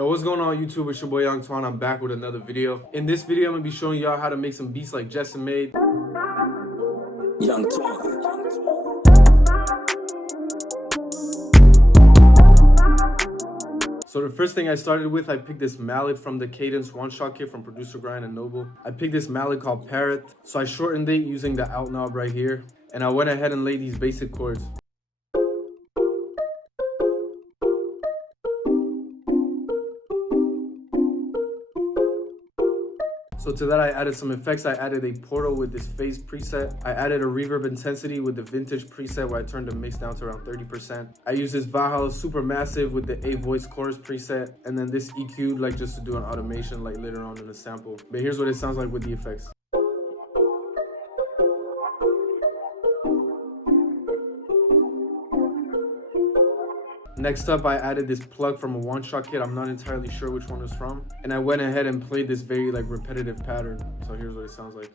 Yo, what's going on YouTube? It's your boy Young Twan. I'm back with another video. In this video, I'm gonna be showing y'all how to make some beats like Jetsonmade. Young Twan. So the first thing I started with, I picked this mallet from the Cadence one-shot kit from Producer Grind and Noble. I picked this mallet called Parrot. So I shortened it using the out knob right here. And I went ahead and laid these basic chords. So to that I added some effects. I added a portal with this phase preset. I added a reverb intensity with the vintage preset where I turned the mix down to around 30%. I used this Valhalla Supermassive with the A voice chorus preset. And then this EQ like just to do an automation like later on in the sample. But here's what it sounds like with the effects. Next up, I added this plug from a one-shot kit. I'm not entirely sure which one it's from. And I went ahead and played this very like repetitive pattern. So here's what it sounds like.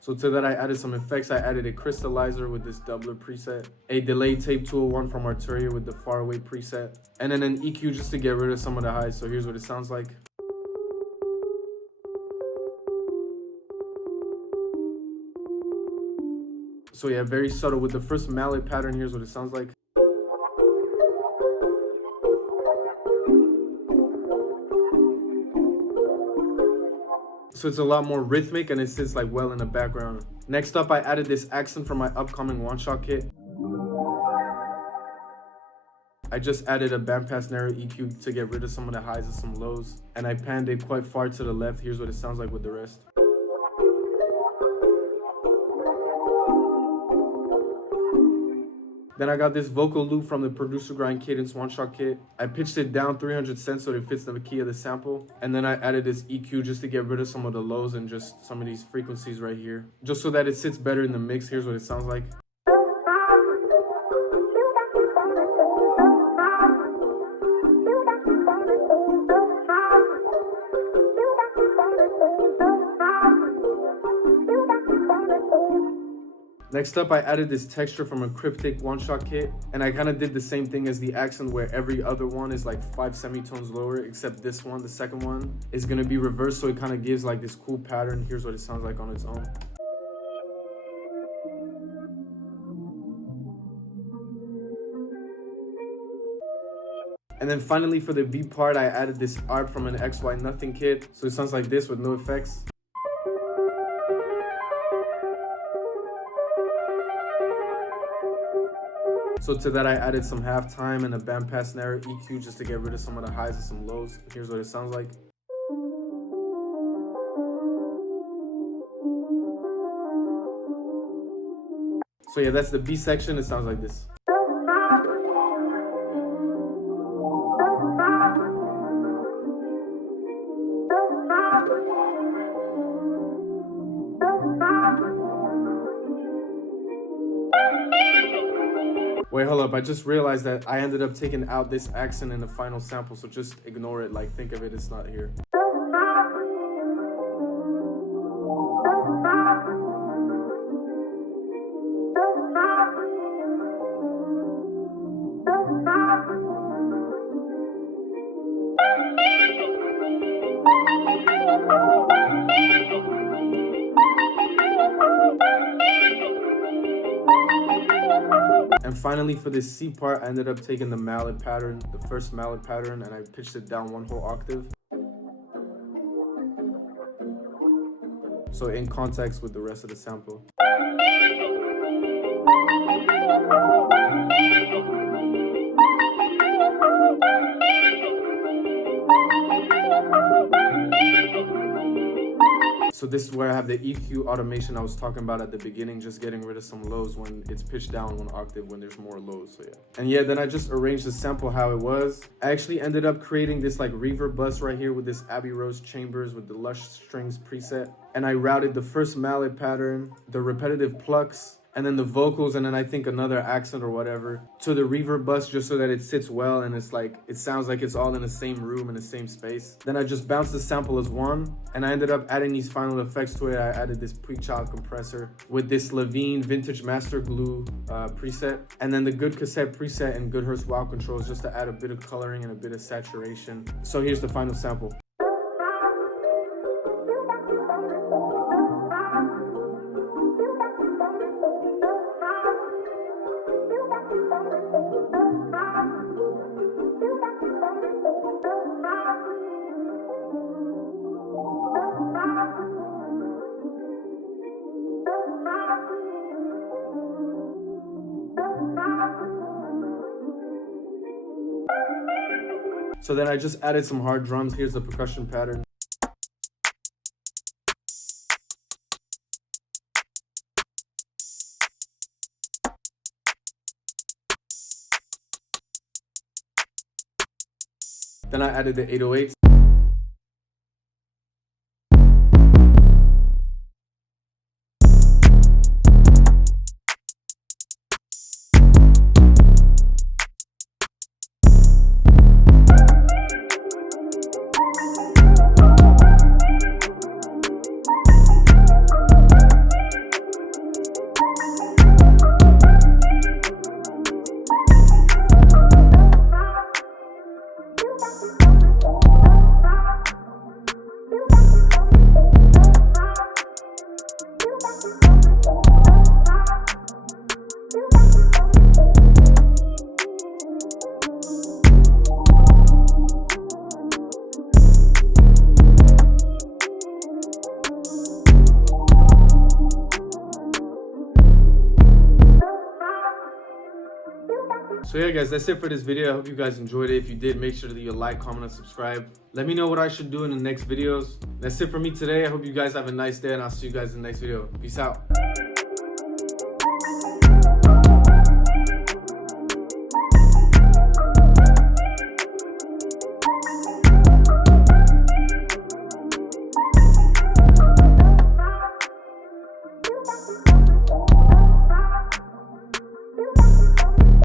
So to that, I added some effects. I added a crystallizer with this doubler preset, a delay tape 201 from Arturia with the faraway preset, and then an EQ just to get rid of some of the highs. So here's what it sounds like. So yeah, very subtle. With the first mallet pattern, here's what it sounds like. So it's a lot more rhythmic and it sits like well in the background. Next up, I added this accent from my upcoming one-shot kit. I just added a bandpass narrow EQ to get rid of some of the highs and some lows. And I panned it quite far to the left. Here's what it sounds like with the rest. Then I got this vocal loop from the Producer Grind Cadence one-shot kit. I pitched it down 300 cents so it fits the key of the sample. And then I added this EQ just to get rid of some of the lows and just some of these frequencies right here. Just so that it sits better in the mix. Here's what it sounds like. Next up, I added this texture from a Cryptic one-shot kit, and I kind of did the same thing as the accent where every other one is like 5 semitones lower, except this one, the second one, is gonna be reversed, so it kind of gives like this cool pattern. Here's what it sounds like on its own. And then finally for the beat part, I added this art from an XY Nothing kit, so it sounds like this with no effects. So to that, I added some halftime and a bandpass narrow EQ just to get rid of some of the highs and some lows. Here's what it sounds like. So yeah, that's the B section. It sounds like this. Wait, hold up. I just realized that I ended up taking out this accent in the final sample, so just ignore it. Like, think of it, it's not here. And finally for this C part, I ended up taking the mallet pattern, the first mallet pattern, and I pitched it down one whole octave. So in context with the rest of the sample. So this is where I have the EQ automation I was talking about at the beginning, just getting rid of some lows when it's pitched down one octave when there's more lows, so yeah. And yeah, then I just arranged the sample how it was. I actually ended up creating this like reverb bus right here with this Abbey Road Chambers with the Lush Strings preset. And I routed the first mallet pattern, the repetitive plucks, and then the vocals, and then I think another accent or whatever to the reverb bus, just so that it sits well and it's like, it sounds like it's all in the same room, in the same space. Then I just bounced the sample as one, and I ended up adding these final effects to it. I added this pre-child compressor with this Levine Vintage Master Glue preset, and then the Good Cassette preset and Good Hertz Wow controls, just to add a bit of coloring and a bit of saturation. So here's the final sample. So then I just added some hard drums. Here's the percussion pattern. Then I added the 808s. So yeah guys, that's it for this video. I hope you guys enjoyed it. If you did, make sure to leave a like, comment, and subscribe. Let me know what I should do in the next videos. That's it for me today. I hope you guys have a nice day, and I'll see you guys in the next video. Peace out.